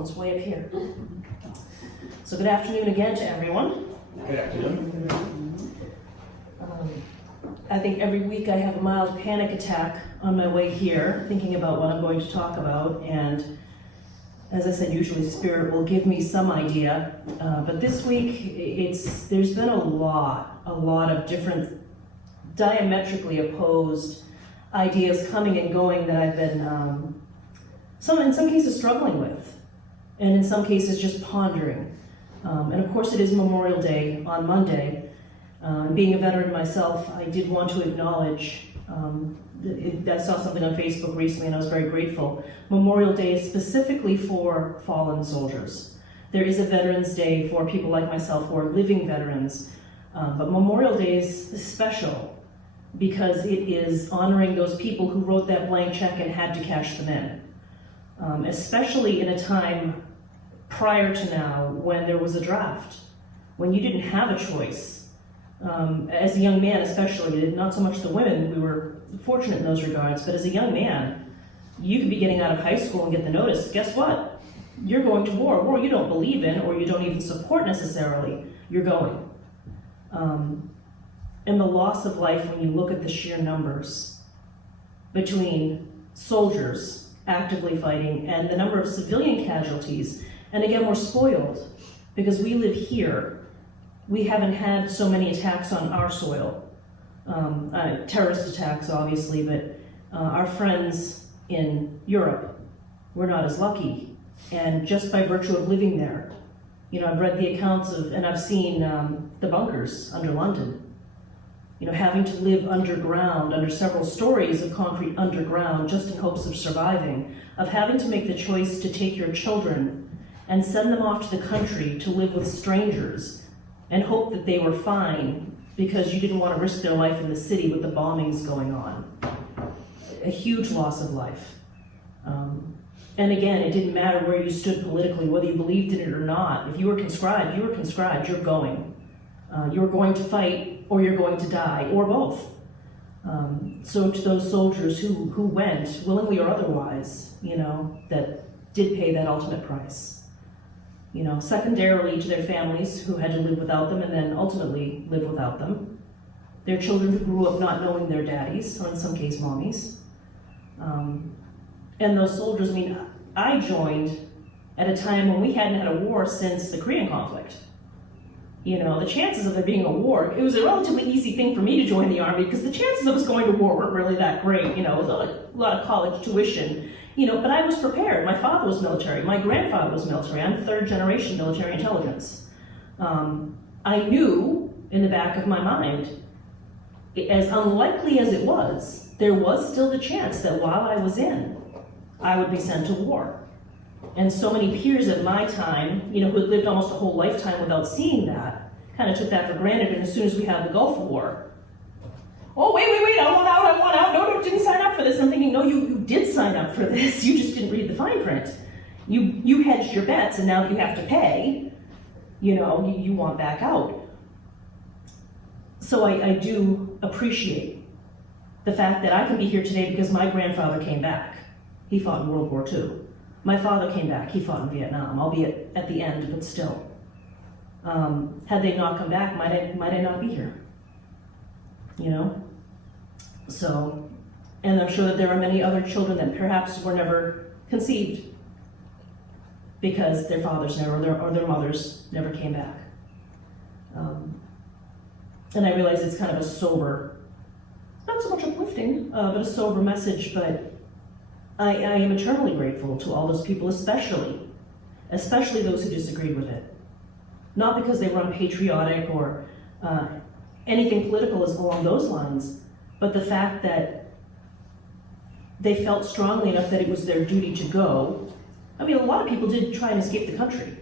microphone's way up here. So good afternoon again to everyone. Good afternoon. I think every week I have a mild panic attack on my way here, thinking about what I'm going to talk about, and as I said, usually Spirit will give me some idea, but this week there's been a lot of different diametrically opposed ideas coming and going that I've been, in some cases struggling with, and in some cases just pondering. And of course it is Memorial Day on Monday. Being a veteran myself, I did want to acknowledge, I saw something on Facebook recently and I was very grateful. Memorial Day is specifically for fallen soldiers. There is a Veterans Day for people like myself who are living veterans, but Memorial Day is special because it is honoring those people who wrote that blank check and had to cash them in. Especially in a time prior to now when there was a draft, when you didn't have a choice. As a young man especially, not so much the women, we were fortunate in those regards, but as a young man, you could be getting out of high school and get the notice, guess what? You're going to war you don't believe in or you don't even support necessarily, you're going. And the loss of life when you look at the sheer numbers between soldiers actively fighting and the number of civilian casualties, and again, we're spoiled because we live here. We haven't had so many attacks on our soil, terrorist attacks obviously, but our friends in Europe were not as lucky. And just by virtue of living there, I've read the accounts of, and I've seen the bunkers under London, having to live underground, under several stories of concrete underground, just in hopes of surviving, of having to make the choice to take your children and send them off to the country to live with strangers and hope that they were fine because you didn't want to risk their life in the city with the bombings going on. A huge loss of life. And again, it didn't matter where you stood politically, whether you believed in it or not. If you were conscribed, you're going. You're going to fight or you're going to die, or both. So to those soldiers who went, willingly or otherwise, that did pay that ultimate price. Secondarily to their families who had to live without them and then ultimately live without them. Their children who grew up not knowing their daddies, or in some case mommies. And those soldiers, I joined at a time when we hadn't had a war since the Korean conflict. The chances of there being a war, it was a relatively easy thing for me to join the Army because the chances of us going to war weren't really that great. It was a lot of college tuition. But I was prepared. My father was military. My grandfather was military. I'm third generation military intelligence. I knew in the back of my mind, as unlikely as it was, there was still the chance that while I was in, I would be sent to war. And so many peers at my time, who had lived almost a whole lifetime without seeing that, kind of took that for granted. And as soon as we had the Gulf War, oh, wait, I want out. No, didn't sign up for this. I'm thinking, no, you did sign up for this. You just didn't read the fine print. You hedged your bets, and now that you have to pay, you want back out. So I do appreciate the fact that I can be here today because my grandfather came back. He fought in World War II. My father came back. He fought in Vietnam, albeit at the end, but still. Had they not come back, might I not be here? So, and I'm sure that there are many other children that perhaps were never conceived because their fathers never, or their mothers never came back. And I realize it's kind of a sober, not so much uplifting, but a sober message, but I am eternally grateful to all those people, especially those who disagreed with it. Not because they were unpatriotic or anything political along those lines, but the fact that they felt strongly enough that it was their duty to go. A lot of people did try and escape the country.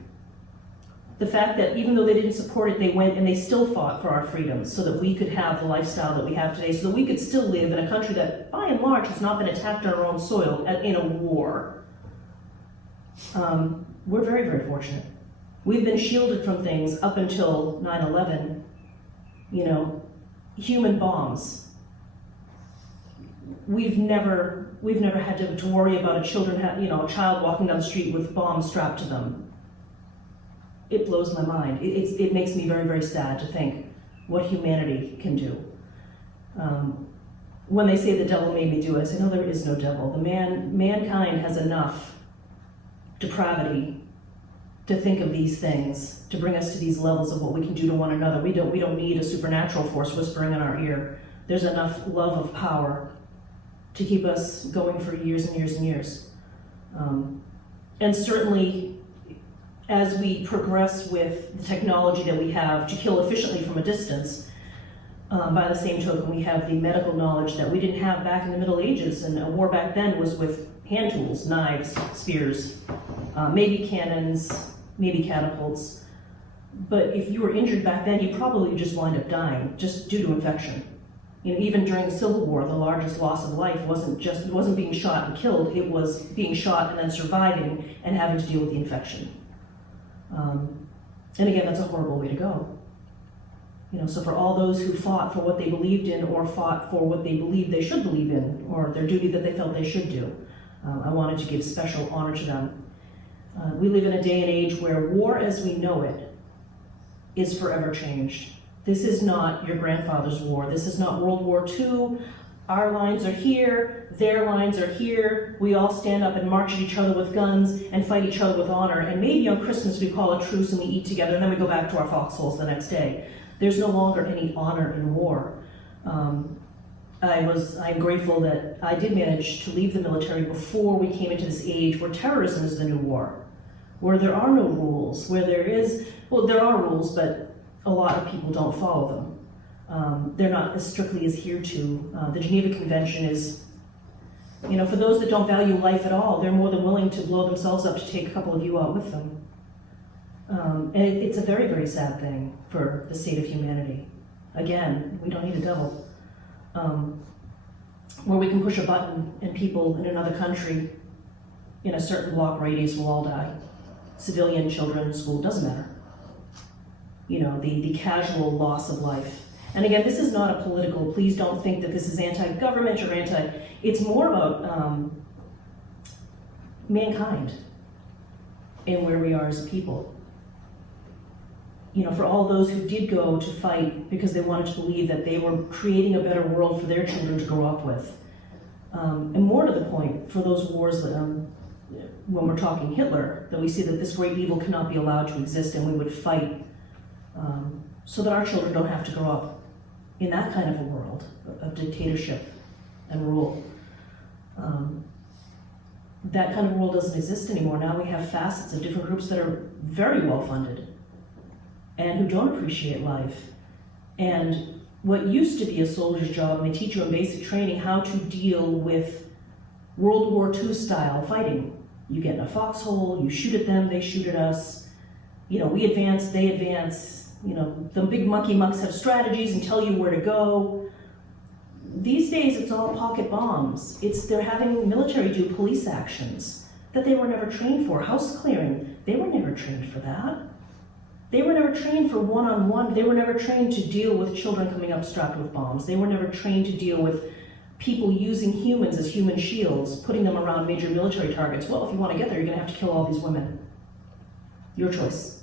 The fact that even though they didn't support it, they went and they still fought for our freedoms so that we could have the lifestyle that we have today, so that we could still live in a country that, by and large, has not been attacked on our own soil in a war. We're very, very fortunate. We've been shielded from things up until 9/11, human bombs. We've never never had to worry about a child walking down the street with bombs strapped to them. It blows my mind. It makes me very, very sad to think what humanity can do. When they say the devil made me do it, I say, no, there is no devil. Mankind has enough depravity to think of these things, to bring us to these levels of what we can do to one another. We don't need a supernatural force whispering in our ear. There's enough love of power to keep us going for years and years and years. And certainly, as we progress with the technology that we have to kill efficiently from a distance, by the same token, we have the medical knowledge that we didn't have back in the Middle Ages, and a war back then was with hand tools, knives, spears, maybe cannons, maybe catapults. But if you were injured back then, you probably just wind up dying, just due to infection. Even during the Civil War, the largest loss of life wasn't being shot and killed, it was being shot and then surviving and having to deal with the infection. And again, that's a horrible way to go. So for all those who fought for what they believed in or fought for what they believed they should believe in, or their duty that they felt they should do, I wanted to give special honor to them. We live in a day and age where war as we know it is forever changed. This is not your grandfather's war. This is not World War II. Our lines are here, their lines are here. We all stand up and march at each other with guns and fight each other with honor. And maybe on Christmas we call a truce and we eat together and then we go back to our foxholes the next day. There's no longer any honor in war. I'm grateful that I did manage to leave the military before we came into this age where terrorism is the new war, where there are no rules, where there are rules, but a lot of people don't follow them. They're not as strictly adhered to. The Geneva Convention is, for those that don't value life at all, they're more than willing to blow themselves up to take a couple of you out with them. And it's a very, very sad thing for the state of humanity. Again, we don't need a devil. Where we can push a button and people in another country in a certain block radius will all die. Civilian children in school, doesn't matter. The casual loss of life. And again, this is not a political, please don't think that this is anti-government or it's more about mankind and where we are as a people. For all those who did go to fight because they wanted to believe that they were creating a better world for their children to grow up with. And more to the point, for those wars that, when we're talking Hitler, that we see that this great evil cannot be allowed to exist and we would fight so that our children don't have to grow up in that kind of a world of dictatorship and rule. That kind of world doesn't exist anymore. Now we have facets of different groups that are very well funded and who don't appreciate life. And what used to be a soldier's job, and they teach you in basic training how to deal with World War II style fighting. You get in a foxhole, you shoot at them, they shoot at us. We advance, they advance. The big mucky mucks have strategies and tell you where to go. These days it's all pocket bombs. They're having military do police actions that they were never trained for. House clearing, they were never trained for that. They were never trained for one-on-one. They were never trained to deal with children coming up strapped with bombs. They were never trained to deal with people using humans as human shields, putting them around major military targets. Well, if you want to get there, you're going to have to kill all these women. Your choice.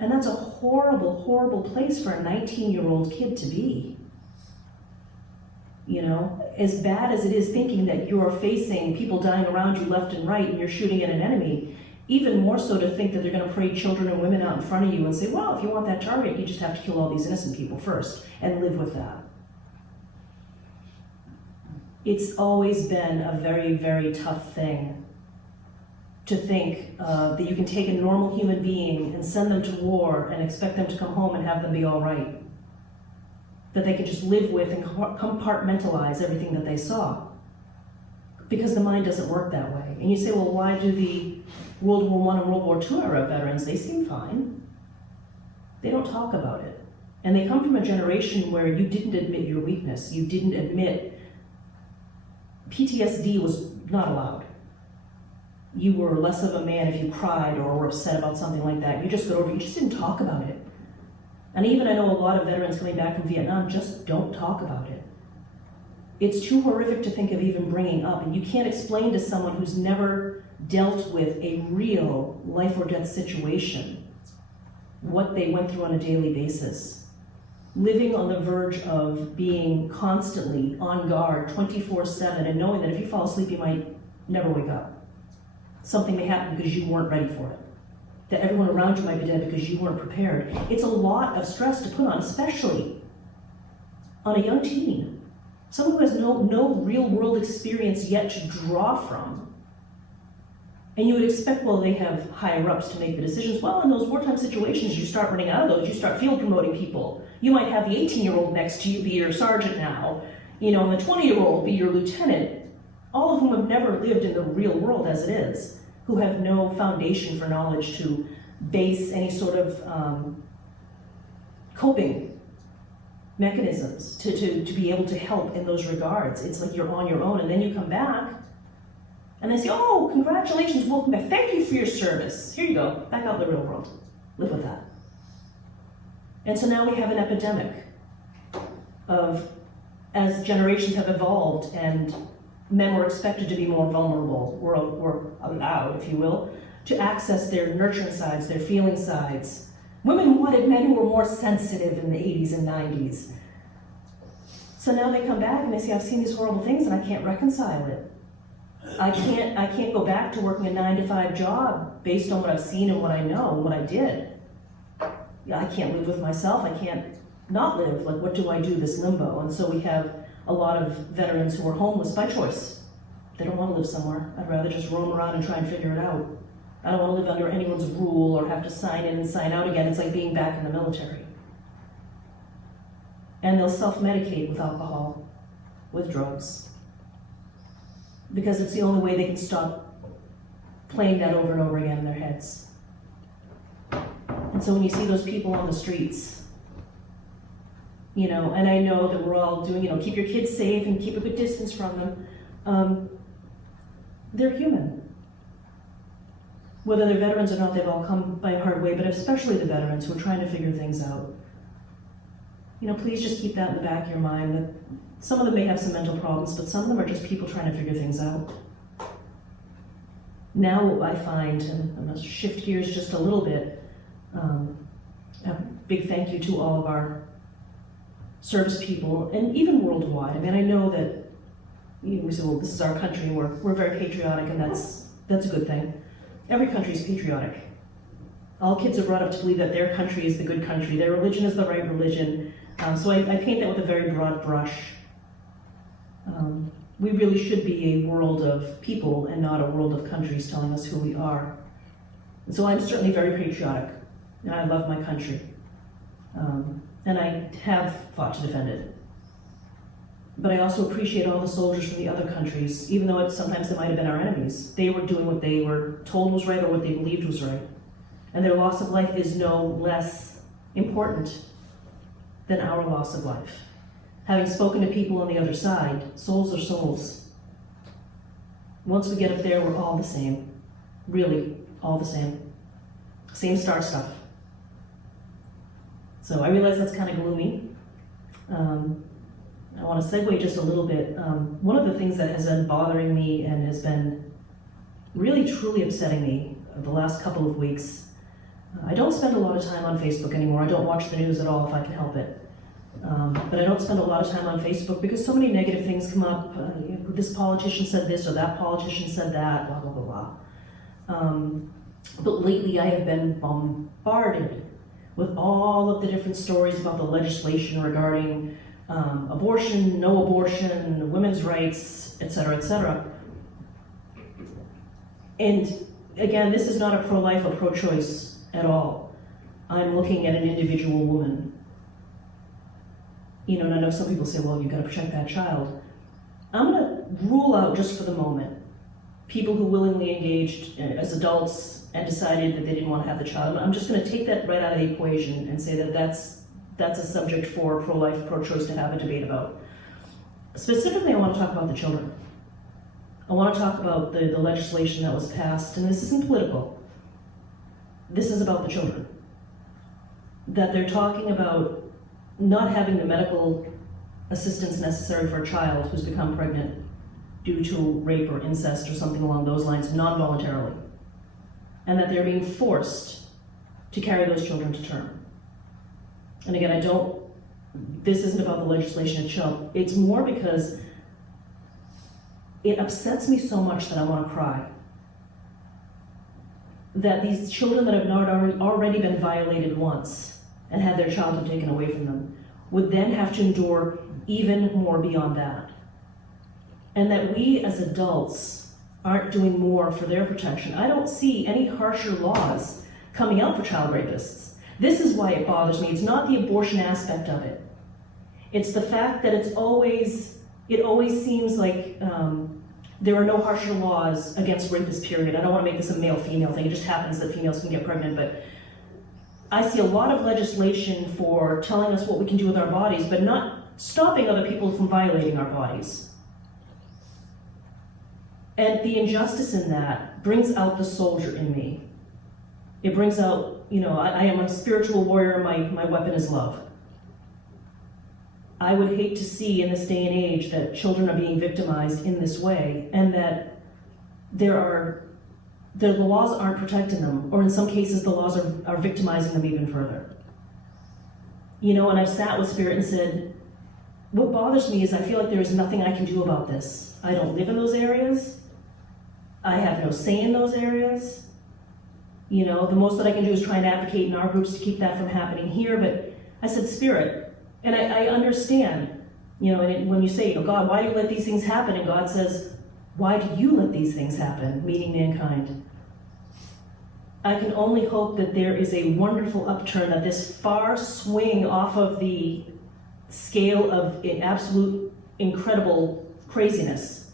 And that's a horrible, horrible place for a 19-year-old kid to be. As bad as it is thinking that you're facing people dying around you left and right and you're shooting at an enemy, even more so to think that they're going to parade children and women out in front of you and say, well, if you want that target, you just have to kill all these innocent people first and live with that. It's always been a very, very tough thing to think that you can take a normal human being and send them to war and expect them to come home and have them be all right. That they can just live with and compartmentalize everything that they saw. Because the mind doesn't work that way. And you say, well, why do the World War I and World War II era veterans, they seem fine. They don't talk about it. And they come from a generation where you didn't admit your weakness. You didn't admit PTSD was not allowed. You were less of a man if you cried or were upset about something like that. You just got over it. You just didn't talk about it. And even I know a lot of veterans coming back from Vietnam just don't talk about it. It's too horrific to think of even bringing up, and you can't explain to someone who's never dealt with a real life or death situation what they went through on a daily basis. Living on the verge of being constantly on guard 24/7 and knowing that if you fall asleep you might never wake up. Something may happen because you weren't ready for it. That everyone around you might be dead because you weren't prepared. It's a lot of stress to put on, especially on a young teen. Someone who has no real world experience yet to draw from. And you would expect, well, they have higher ups to make the decisions. Well, in those wartime situations, you start running out of those, you start field promoting people. You might have the 18-year-old next to you be your sergeant now, and the 20-year-old be your lieutenant. All of whom have never lived in the real world as it is, who have no foundation for knowledge to base any sort of coping mechanisms to be able to help in those regards. It's like you're on your own, and then you come back, and they say, oh, congratulations, welcome back, thank you for your service. Here you go, back out in the real world. Live with that. And so now we have an epidemic of, as generations have evolved and men were expected to be more vulnerable, were allowed, if you will, to access their nurturing sides, their feeling sides. Women wanted men who were more sensitive in the 80s and 90s. So now they come back and they say, I've seen these horrible things and I can't reconcile it. I can't go back to working a 9-to-5 job based on what I've seen and what I know and what I did. I can't live with myself, I can't not live. Like, what do I do, this limbo? And so we have a lot of veterans who are homeless by choice. They don't want to live somewhere. I'd rather just roam around and try and figure it out. I don't want to live under anyone's rule or have to sign in and sign out again. It's like being back in the military. And they'll self-medicate with alcohol, with drugs, because it's the only way they can stop playing that over and over again in their heads. And so when you see those people on the streets, and I know that we're all doing, keep your kids safe and keep a good distance from them, they're human. Whether they're veterans or not, they've all come by a hard way, but especially the veterans who are trying to figure things out. Please just keep that in the back of your mind, that some of them may have some mental problems, but some of them are just people trying to figure things out. Now I find, and I'm going to shift gears just a little bit, a big thank you to all of our service people, and even worldwide. I mean, I know that we say, well, this is our country, and we're very patriotic, and that's a good thing. Every country is patriotic. All kids are brought up to believe that their country is the good country, their religion is the right religion. So I paint that with a very broad brush. We really should be a world of people and not a world of countries telling us who we are. And so I'm certainly very patriotic, and I love my country. And I have fought to defend it. But I also appreciate all the soldiers from the other countries, even though sometimes they might have been our enemies. They were doing what they were told was right or what they believed was right. And their loss of life is no less important than our loss of life. Having spoken to people on the other side, souls are souls. Once we get up there, we're all the same. Really, all the same. Same star stuff. So I realize that's kind of gloomy. I want to segue just a little bit. One of the things that has been bothering me and has been really truly upsetting me the last couple of weeks, I don't spend a lot of time on Facebook anymore. I don't watch the news at all if I can help it. But I don't spend a lot of time on Facebook because so many negative things come up. This politician said this or that politician said that, blah, blah, blah, blah. But lately I have been bombarded with all of the different stories about the legislation regarding abortion, no abortion, women's rights, etc., etc. And again, this is not a pro-life or pro-choice at all. I'm looking at an individual woman. And I know some people say, well, you've got to protect that child. I'm going to rule out just for the moment people who willingly engaged as adults and decided that they didn't want to have the child. I'm just going to take that right out of the equation and say that that's a subject for pro-life, pro-choice to have a debate about. Specifically, I want to talk about the children. I want to talk about the legislation that was passed, and this isn't political. This is about the children. That they're talking about not having the medical assistance necessary for a child who's become pregnant due to rape or incest or something along those lines, non-voluntarily, and that they're being forced to carry those children to term. And again, this isn't about the legislation itself, it's more because it upsets me so much that I want to cry. That these children that have not already been violated once and had their childhood taken away from them would then have to endure even more beyond that. And that we as adults aren't doing more for their protection. I don't see any harsher laws coming out for child rapists. This is why it bothers me. It's not the abortion aspect of it. It's the fact that it always seems like there are no harsher laws against rapists, period. I don't want to make this a male-female thing. It just happens that females can get pregnant, but I see a lot of legislation for telling us what we can do with our bodies, but not stopping other people from violating our bodies. And the injustice in that brings out the soldier in me. It brings out, I am a spiritual warrior, my weapon is love. I would hate to see in this day and age that children are being victimized in this way, and that the laws aren't protecting them, or in some cases the laws are victimizing them even further. And I've sat with Spirit and said, what bothers me is I feel like there is nothing I can do about this. I don't live in those areas. I have no say in those areas. The most that I can do is try and advocate in our groups to keep that from happening here, but I said, Spirit, and I understand, when you say, God, why do you let these things happen? And God says, why do you let these things happen, meaning mankind? I can only hope that there is a wonderful upturn, that this far swing off of the scale of absolute incredible craziness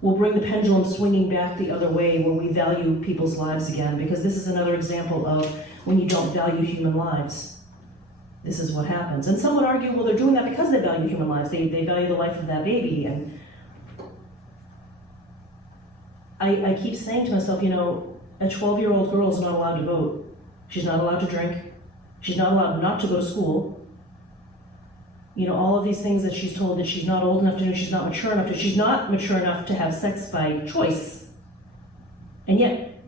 will bring the pendulum swinging back the other way, where we value people's lives again, because this is another example of when you don't value human lives. This is what happens. And some would argue, well, they're doing that because they value human lives. They value the life of that baby. And I keep saying to myself, a 12-year-old girl is not allowed to vote. She's not allowed to drink. She's not allowed not to go to school. All of these things that she's told that she's not old enough to do, she's not mature enough to. She's not mature enough to have sex by choice. And yet,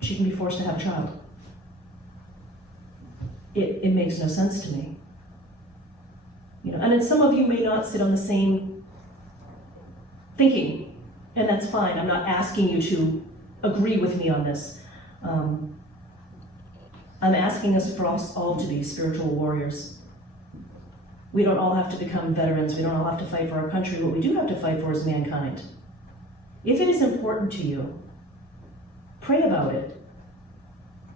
she can be forced to have a child. It makes no sense to me. And then some of you may not sit on the same thinking, and that's fine. I'm not asking you to agree with me on this. I'm asking us for us all to be spiritual warriors. We don't all have to become veterans. We don't all have to fight for our country. What we do have to fight for is mankind. If it is important to you, pray about it.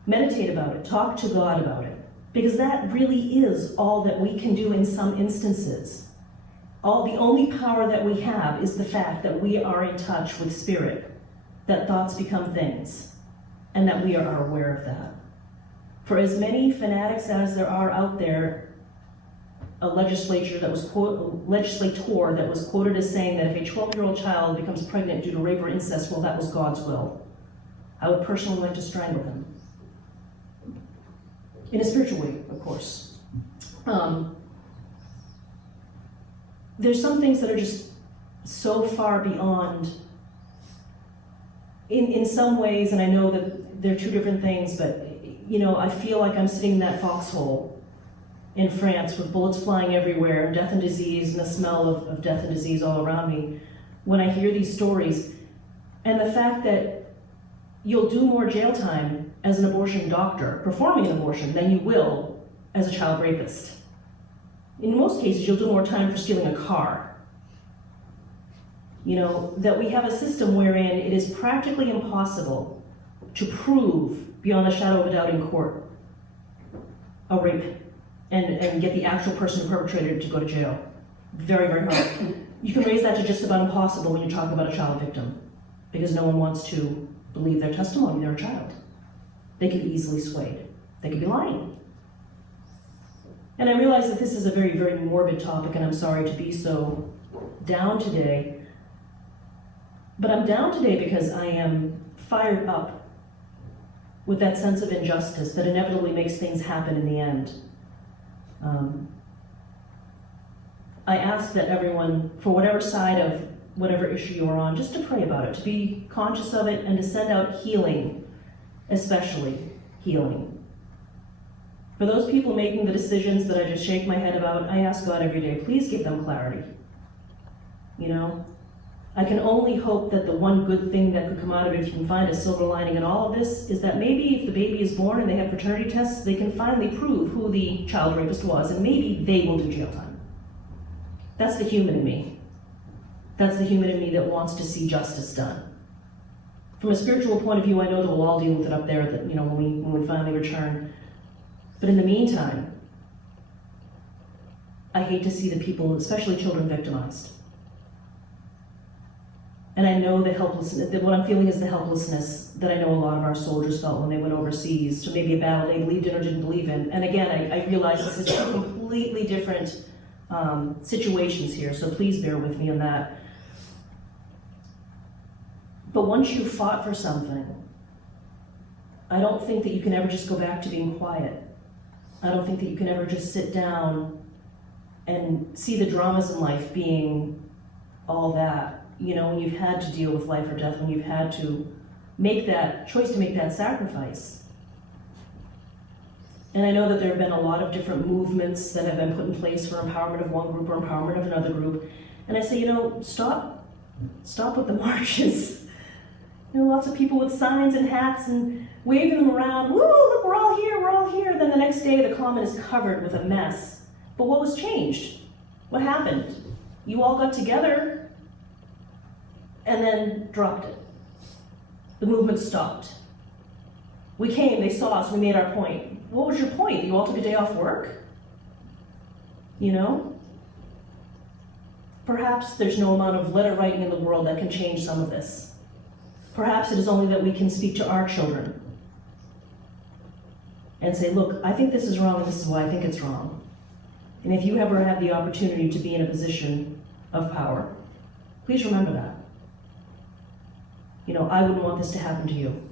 Meditate about it. Talk to God about it. Because that really is all that we can do in some instances. The only power that we have is the fact that we are in touch with Spirit, that thoughts become things, and that we are aware of that. For as many fanatics as there are out there, a legislator that was quoted as saying that if a 12-year-old child becomes pregnant due to rape or incest, well, that was God's will. I would personally like to strangle him. In a spiritual way, of course. There's some things that are just so far beyond, in some ways, and I know that they're two different things, but I feel like I'm sitting in that foxhole in France with bullets flying everywhere, and death and disease, and the smell of death and disease all around me when I hear these stories. And the fact that you'll do more jail time as an abortion doctor performing an abortion than you will as a child rapist. In most cases, you'll do more time for stealing a car. That we have a system wherein it is practically impossible to prove beyond a shadow of a doubt in court a rape and get the actual person who perpetrated it to go to jail. Very, very hard. You can raise that to just about impossible when you're talking about a child victim, because no one wants to believe their testimony. They're a child. They can be easily swayed. They could be lying. And I realize that this is a very, very morbid topic, and I'm sorry to be so down today. But I'm down today because I am fired up with that sense of injustice that inevitably makes things happen in the end. I ask that everyone, for whatever side of whatever issue you're on, just to pray about it, to be conscious of it, and to send out healing, especially healing. For those people making the decisions that I just shake my head about, I ask God every day, please give them clarity. You know? I can only hope that the one good thing that could come out of it, if you can find a silver lining in all of this, is that maybe if the baby is born and they have paternity tests, they can finally prove who the child rapist was, and maybe they will do jail time. That's the human in me. That's the human in me that wants to see justice done. From a spiritual point of view, I know that we'll all deal with it up there, that, you know, when we finally return. But in the meantime, I hate to see the people, especially children, victimized. And I know the helplessness, that what I'm feeling is the helplessness that I know a lot of our soldiers felt when they went overseas to maybe a battle they believed in or didn't believe in. And again, I realize this is completely different situations here, so please bear with me on that. But once you've fought for something, I don't think that you can ever just go back to being quiet. I don't think that you can ever just sit down and see the dramas in life being all that. You know, when you've had to deal with life or death, when you've had to make that choice, to make that sacrifice. And I know that there have been a lot of different movements that have been put in place for empowerment of one group or empowerment of another group. And I say, you know, stop with the marches. You know, lots of people with signs and hats and waving them around. Woo, look, we're all here, we're all here. Then the next day the common is covered with a mess. But what was changed? What happened? You all got together and then dropped it. The movement stopped. We came, they saw us, we made our point. What was your point? You all took a day off work? You know? Perhaps there's no amount of letter writing in the world that can change some of this. Perhaps it is only that we can speak to our children and say, look, I think this is wrong and this is why I think it's wrong. And if you ever have the opportunity to be in a position of power, please remember that. You know, I wouldn't want this to happen to you.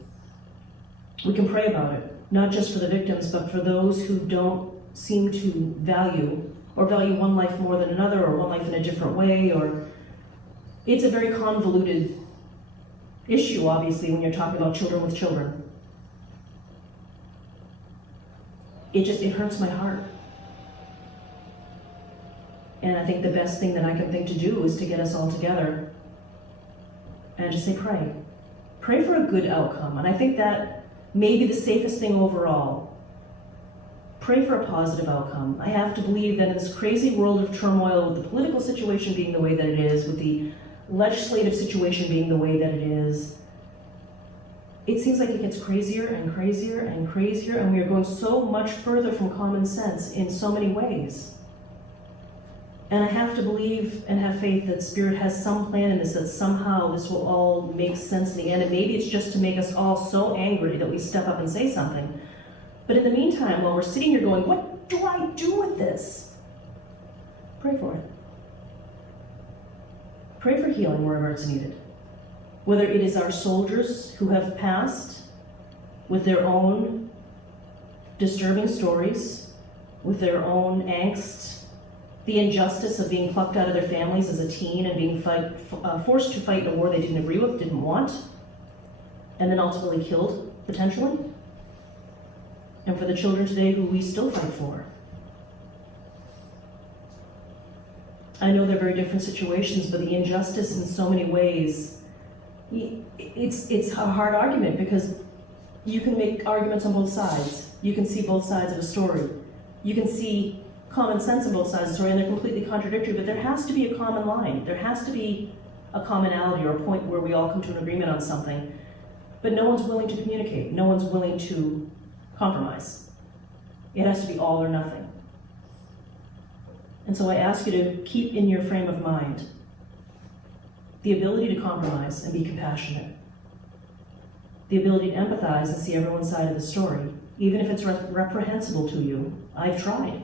We can pray about it, not just for the victims, but for those who don't seem to value one life more than another, or one life in a different way, or it's a very convoluted issue, obviously, when you're talking about children with children. It hurts my heart. And I think the best thing that I can think to do is to get us all together and just say, pray. Pray for a good outcome. And I think that may be the safest thing overall. Pray for a positive outcome. I have to believe that in this crazy world of turmoil, with the political situation being the way that it is, with the legislative situation being the way that it is, it seems like it gets crazier and crazier and crazier, and we are going so much further from common sense in so many ways. And I have to believe and have faith that Spirit has some plan in this, that somehow this will all make sense in the end. And maybe it's just to make us all so angry that we step up and say something. But in the meantime, while we're sitting here going, what do I do with this? Pray for it. Pray for healing wherever it's needed. Whether it is our soldiers who have passed with their own disturbing stories, with their own angst, the injustice of being plucked out of their families as a teen and being forced to fight in a war they didn't agree with, didn't want, and then ultimately killed, potentially. And for the children today who we still fight for. I know they're very different situations, but the injustice in so many ways, it's a hard argument, because you can make arguments on both sides. You can see both sides of a story. You can see common sense on both sides of the story, and they're completely contradictory, but there has to be a common line. There has to be a commonality, or a point where we all come to an agreement on something. But no one's willing to communicate. No one's willing to compromise. It has to be all or nothing. And so I ask you to keep in your frame of mind the ability to compromise and be compassionate. The ability to empathize and see everyone's side of the story, even if it's reprehensible to you. I've tried.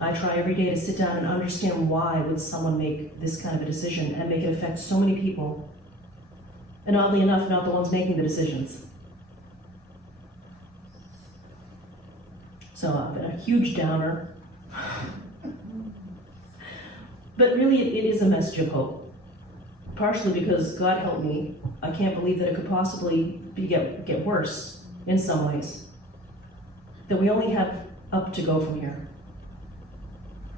I try every day to sit down and understand why would someone make this kind of a decision and make it affect so many people. And oddly enough, not the ones making the decisions. So I've been a huge downer. But really, it is a message of hope. Partially because, God help me, I can't believe that it could possibly get worse in some ways. That we only have up to go from here.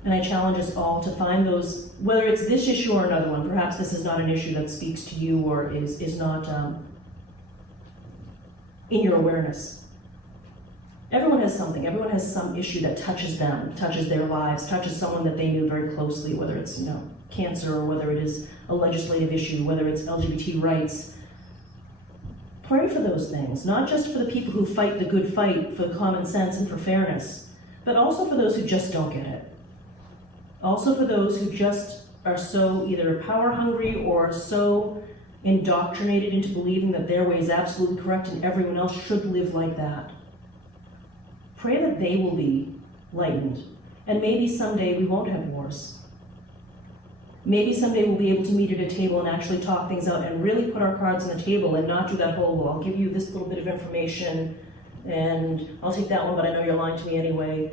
And I challenge us all to find those, whether it's this issue or another one, perhaps this is not an issue that speaks to you or is not in your awareness. Everyone has something. Everyone has some issue that touches them, touches their lives, touches someone that they knew very closely, whether it's, cancer or whether it is a legislative issue, whether it's LGBT rights. Pray for those things, not just for the people who fight the good fight for common sense and for fairness, but also for those who just don't get it. Also for those who just are so either power hungry or so indoctrinated into believing that their way is absolutely correct and everyone else should live like that. Pray that they will be lightened, and maybe someday we won't have wars. Maybe someday we'll be able to meet at a table and actually talk things out and really put our cards on the table and not do that whole, well, I'll give you this little bit of information and I'll take that one, but I know you're lying to me anyway.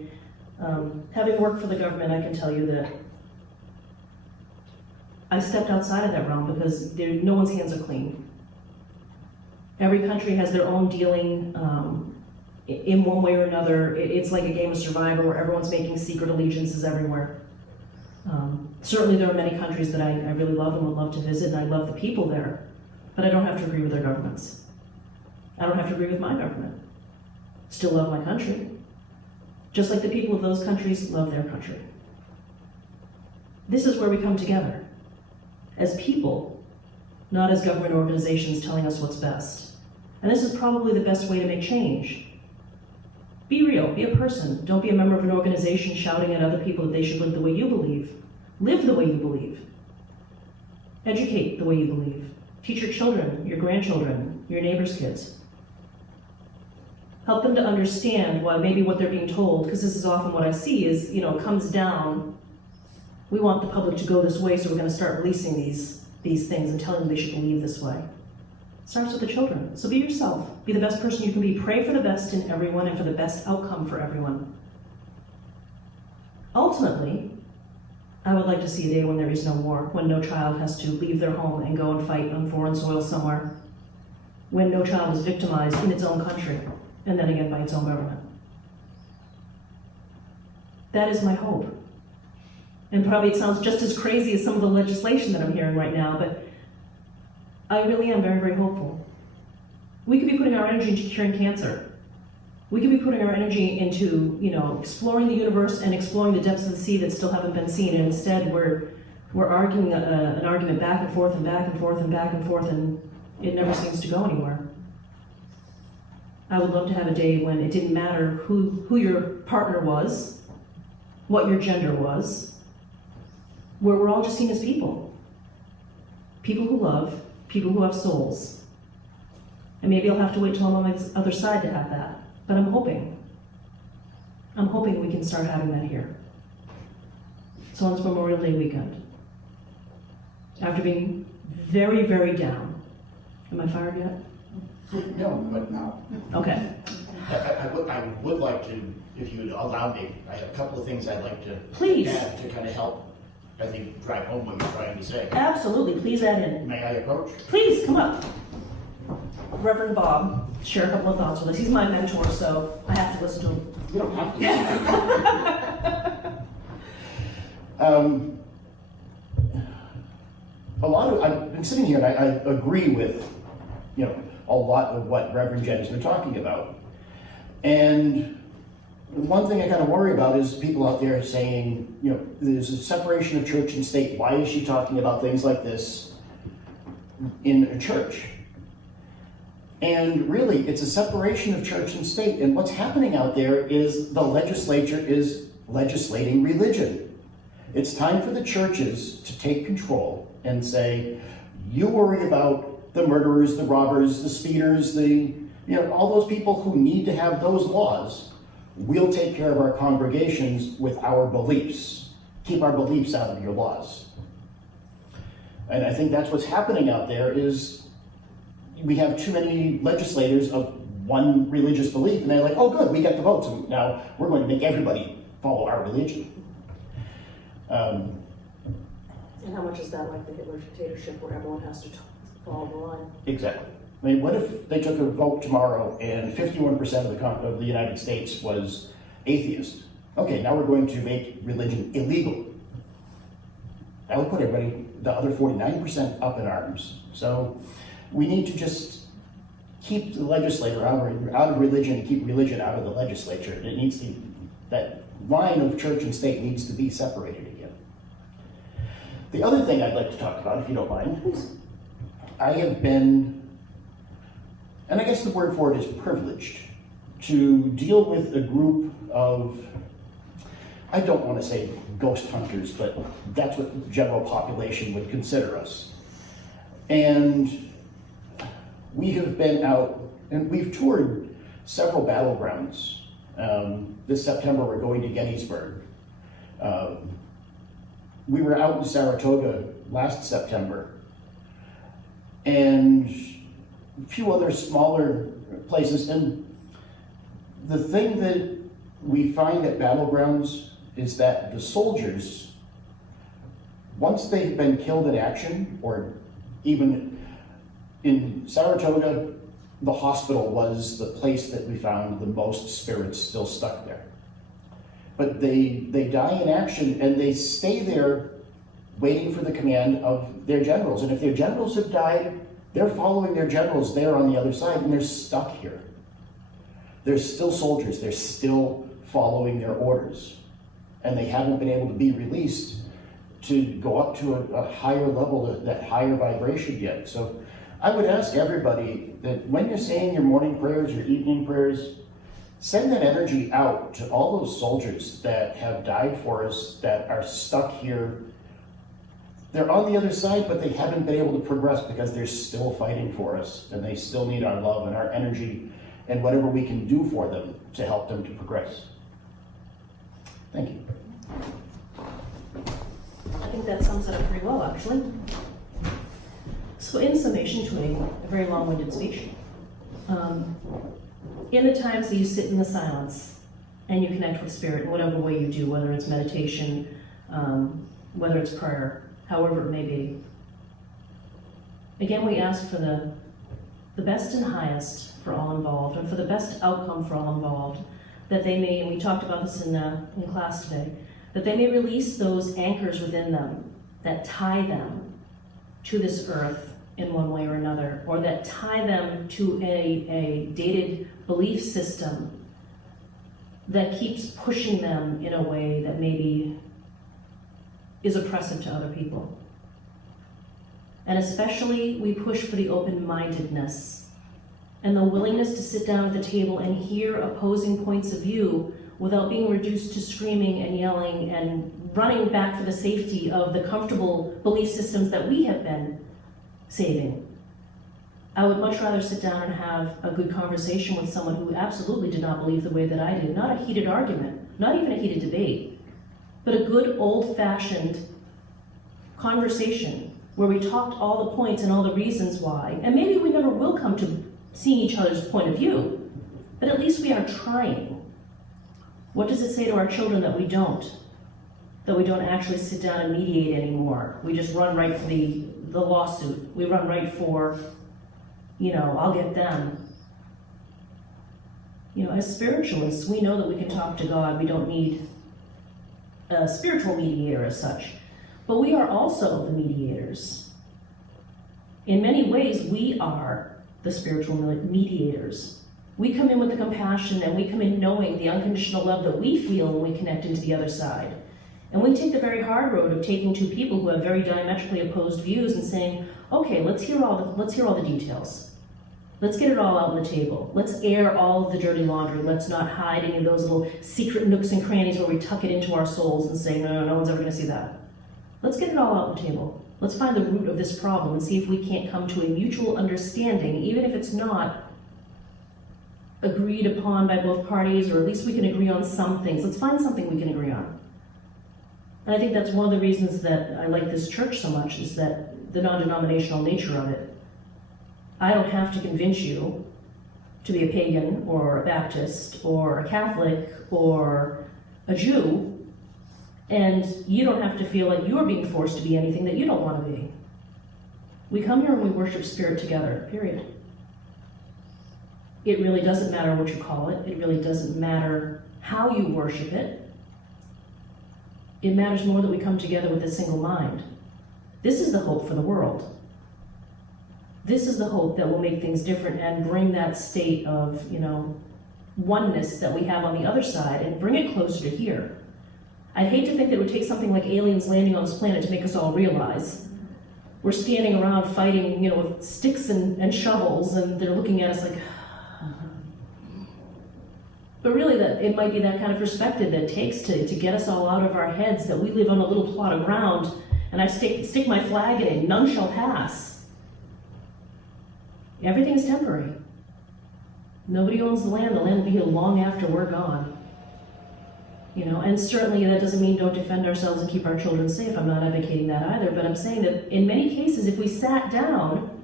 Having worked for the government, I can tell you that I stepped outside of that realm because no one's hands are clean. Every country has their own dealing in one way or another. It's like a game of Survivor where everyone's making secret allegiances everywhere. Certainly there are many countries that I really love and would love to visit, and I love the people there, but I don't have to agree with their governments. I don't have to agree with my government. Still love my country. Just like the people of those countries love their country. This is where we come together. As people, not as government organizations telling us what's best. And this is probably the best way to make change. Be real, be a person. Don't be a member of an organization shouting at other people that they should live the way you believe. Live the way you believe. Educate the way you believe. Teach your children, your grandchildren, your neighbors' kids. Help them to understand why maybe what they're being told, because this is often what I see is, it comes down, we want the public to go this way, so we're going to start releasing these things and telling them they should believe this way. It starts with the children. So be yourself. Be the best person you can be. Pray for the best in everyone and for the best outcome for everyone. Ultimately, I would like to see a day when there is no war, when no child has to leave their home and go and fight on foreign soil somewhere, when no child is victimized in its own country, and then again by its own government. That is my hope. And probably it sounds just as crazy as some of the legislation that I'm hearing right now, but I really am very, very hopeful. We could be putting our energy into curing cancer. We could be putting our energy into, exploring the universe and exploring the depths of the sea that still haven't been seen, and instead we're arguing an argument back and forth and back and forth and back and forth, and it never seems to go anywhere. I would love to have a day when it didn't matter who your partner was, what your gender was, where we're all just seen as people. People who love, people who have souls. And maybe I'll have to wait till I'm on the other side to have that. But I'm hoping we can start having that here. So on this Memorial Day weekend, after being very, very down. Am I fired yet? No, but no. Okay. I would like to, if you would allow me, I have a couple of things I'd like to Please. add to kind of help, I think, drive home what you're trying to say. Absolutely, please add in. May I approach? Please, come up. Reverend Bob, share a couple of thoughts with us. He's my mentor, so I have to listen to him. You don't have to. I've been sitting here and I agree with, a lot of what Reverend Jen has been talking about. And one thing I kind of worry about is people out there saying, there's a separation of church and state. Why is she talking about things like this in a church? And really, it's a separation of church and state. And what's happening out there is the legislature is legislating religion. It's time for the churches to take control and say, you worry about the murderers, the robbers, the speeders, all those people who need to have those laws. We'll take care of our congregations with our beliefs. Keep our beliefs out of your laws. And I think that's what's happening out there is we have too many legislators of one religious belief, and they're like, oh good, we got the votes, and now we're going to make everybody follow our religion. And how much is that like the Hitler dictatorship where everyone has to follow the line? Exactly. I mean, what if they took a vote tomorrow and 51% of the United States was atheist? Okay, now we're going to make religion illegal. That would put everybody, the other 49%, up in arms. So we need to just keep the legislator out of religion and keep religion out of the legislature. It needs to, that line of church and state needs to be separated again. The other thing I'd like to talk about, if you don't mind, I have been, and I guess the word for it is privileged, to deal with a group of, I don't want to say ghost hunters, but that's what the general population would consider us. And we have been out, and we've toured several battlegrounds. This September, we're going to Gettysburg. We were out in Saratoga last September, and a few other smaller places. And the thing that we find at battlegrounds is that the soldiers, once they've been killed in action, or even in Saratoga, the hospital was the place that we found the most spirits still stuck there. But they die in action, and they stay there waiting for the command of their generals. And if their generals have died, they're following their generals there on the other side, and they're stuck here. They're still soldiers, they're still following their orders. And they haven't been able to be released to go up to a higher level, that higher vibration yet. So I would ask everybody that when you're saying your morning prayers, your evening prayers, send that energy out to all those soldiers that have died for us, that are stuck here. They're on the other side, but they haven't been able to progress because they're still fighting for us, and they still need our love and our energy and whatever we can do for them to help them to progress. Thank you. I think that sums it up pretty well, actually. So in summation to a very long-winded speech, in the times that you sit in the silence and you connect with spirit in whatever way you do, whether it's meditation, whether it's prayer, however it may be, again, we ask for the best and highest for all involved, and for the best outcome for all involved, that they may, and we talked about this in class today, that they may release those anchors within them that tie them to this earth in one way or another, or that tie them to a dated belief system that keeps pushing them in a way that maybe is oppressive to other people. And especially, we push for the open-mindedness and the willingness to sit down at the table and hear opposing points of view without being reduced to screaming and yelling and running back for the safety of the comfortable belief systems that we have been saving. I would much rather sit down and have a good conversation with someone who absolutely did not believe the way that I did. Not a heated argument, not even a heated debate, but a good old-fashioned conversation where we talked all the points and all the reasons why. And maybe we never will come to seeing each other's point of view, but at least we are trying. What does it say to our children that we don't? That we don't actually sit down and mediate anymore. We just run right for the lawsuit. We run right for, I'll get them. As spiritualists, we know that we can talk to God. We don't need a spiritual mediator as such. But we are also the mediators. In many ways, we are the spiritual mediators. We come in with the compassion, and we come in knowing the unconditional love that we feel when we connect into the other side. And we take the very hard road of taking two people who have very diametrically opposed views and saying, okay, let's hear all the details. Let's get it all out on the table. Let's air all of the dirty laundry. Let's not hide any of those little secret nooks and crannies where we tuck it into our souls and say, no one's ever going to see that. Let's get it all out on the table. Let's find the root of this problem and see if we can't come to a mutual understanding, even if it's not agreed upon by both parties, or at least we can agree on some things. Let's find something we can agree on. And I think that's one of the reasons that I like this church so much, is that the non-denominational nature of it. I don't have to convince you to be a pagan or a Baptist or a Catholic or a Jew And you don't have to feel like you're being forced to be anything that you don't want to be. We come here and we worship Spirit together, period. It really doesn't matter what you call it. It really doesn't matter how you worship it. It matters more that we come together with a single mind. This is the hope for the world. This is the hope that will make things different and bring that state of, oneness that we have on the other side and bring it closer to here. I'd hate to think that it would take something like aliens landing on this planet to make us all realize. We're standing around fighting, with sticks and shovels, and they're looking at us like, but really that it might be that kind of perspective that it takes to get us all out of our heads that we live on a little plot of ground, and I stick my flag in it, none shall pass. Everything is temporary. Nobody owns the land will be here long after we're gone. And certainly that doesn't mean don't defend ourselves and keep our children safe. I'm not advocating that either, but I'm saying that in many cases, if we sat down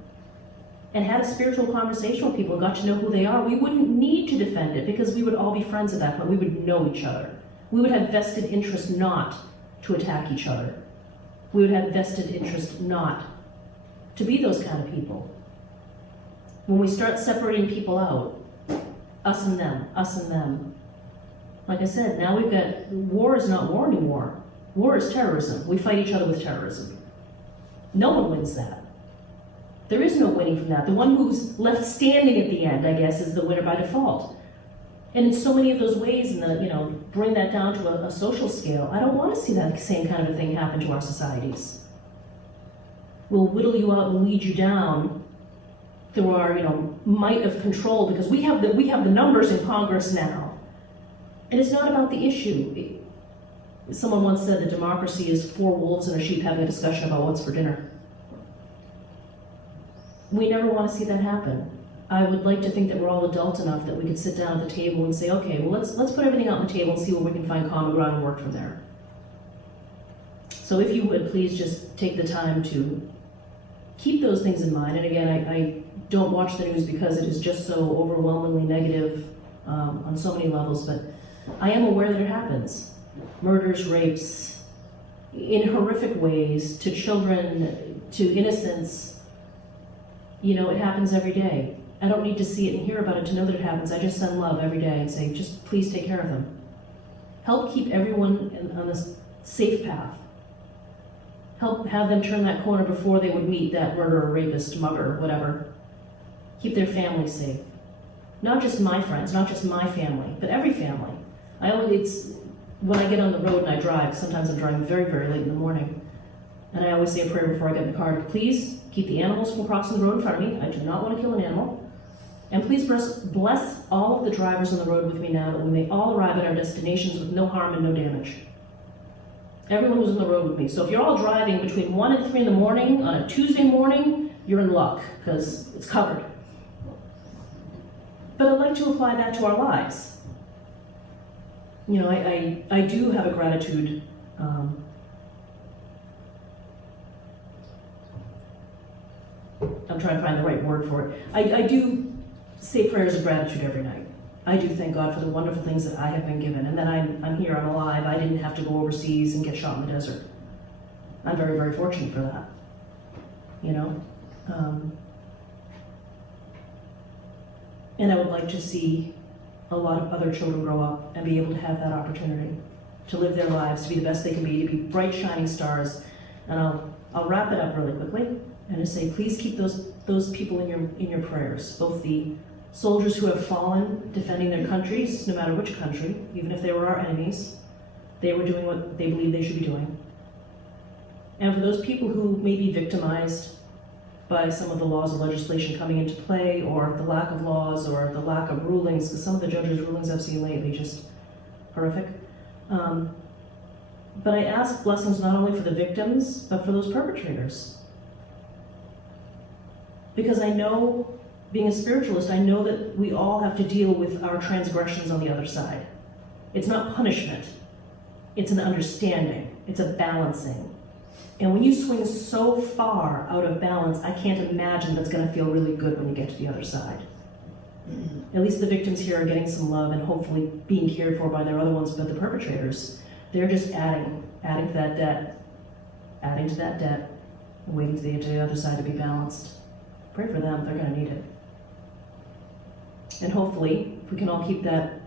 and had a spiritual conversation with people and got to know who they are, we wouldn't need to defend it because we would all be friends at that point. We would know each other. We would have vested interest not to attack each other. We would have vested interest not to be those kind of people. When we start separating people out, us and them, like I said, now we've got, war is not war anymore. War is terrorism. We fight each other with terrorism. No one wins that. There is no winning from that. The one who's left standing at the end, I guess, is the winner by default. And in so many of those ways, bring that down to a social scale, I don't want to see that same kind of a thing happen to our societies. We'll whittle you out and lead you down through our, might of control, because we have the numbers in Congress now. And it's not about the issue. Someone once said that democracy is 4 wolves and a sheep having a discussion about what's for dinner. We never want to see that happen. I would like to think that we're all adult enough that we could sit down at the table and say, okay, well, let's put everything out on the table and see where we can find common ground and work from there. So if you would, please just take the time to keep those things in mind. And again, I don't watch the news because it is just so overwhelmingly negative on so many levels, but I am aware that it happens. Murders, rapes, in horrific ways, to children, to innocents. It happens every day. I don't need to see it and hear about it to know that it happens. I just send love every day and say, just please take care of them. Help keep everyone on this safe path. Help have them turn that corner before they would meet that murderer, rapist, mugger, whatever. Keep their families safe. Not just my friends, not just my family, but every family. When I get on the road and I drive, sometimes I'm driving very, very late in the morning, and I always say a prayer before I get in the car. Please keep the animals from crossing the road in front of me. I do not want to kill an animal. And please bless all of the drivers on the road with me now, that we may all arrive at our destinations with no harm and no damage. Everyone who's on the road with me. So if you're all driving between 1 and 3 in the morning on a Tuesday morning, you're in luck, because it's covered. But I'd like to apply that to our lives. I do have a gratitude. I'm trying to find the right word for it. I do say prayers of gratitude every night. I do thank God for the wonderful things that I have been given, and that I'm here, I'm alive. I didn't have to go overseas and get shot in the desert. I'm very, very fortunate for that. And I would like to see a lot of other children grow up and be able to have that opportunity to live their lives, to be the best they can be, to be bright, shining stars. And I'll wrap it up really quickly and just say, please keep those people in your prayers, both the soldiers who have fallen defending their countries, no matter which country, even if they were our enemies. They were doing what they believe they should be doing. And for those people who may be victimized by some of the laws and legislation coming into play, or the lack of laws, or the lack of rulings, because some of the judges' rulings I've seen lately just horrific. But I ask blessings not only for the victims, but for those perpetrators. Because I know, being a spiritualist, I know that we all have to deal with our transgressions on the other side. It's not punishment. It's an understanding. It's a balancing. And when you swing so far out of balance, I can't imagine that's going to feel really good when you get to the other side. At least the victims here are getting some love and hopefully being cared for by their other ones, but the perpetrators, they're just adding to that debt, and waiting to get to the other side to be balanced. Pray for them, they're gonna need it. And hopefully, if we can all keep that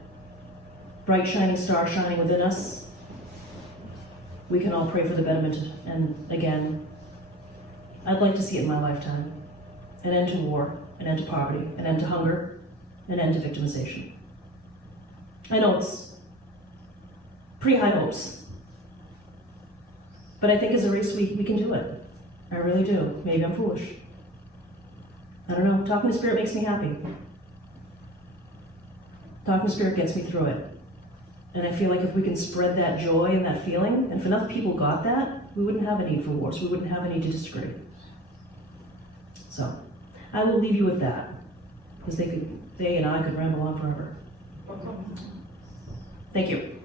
bright shining star shining within us, we can all pray for the betterment. And again, I'd like to see it in my lifetime. An end to war, an end to poverty, an end to hunger, an end to victimization. I know it's pretty high hopes, but I think as a race we can do it. I really do. Maybe I'm foolish. I don't know. Talking to Spirit makes me happy. Talking to Spirit gets me through it. And I feel like if we can spread that joy and that feeling, and if enough people got that, we wouldn't have a need for wars. We wouldn't have a need to disagree. So, I will leave you with that, because they and I could ramble on forever. Thank you.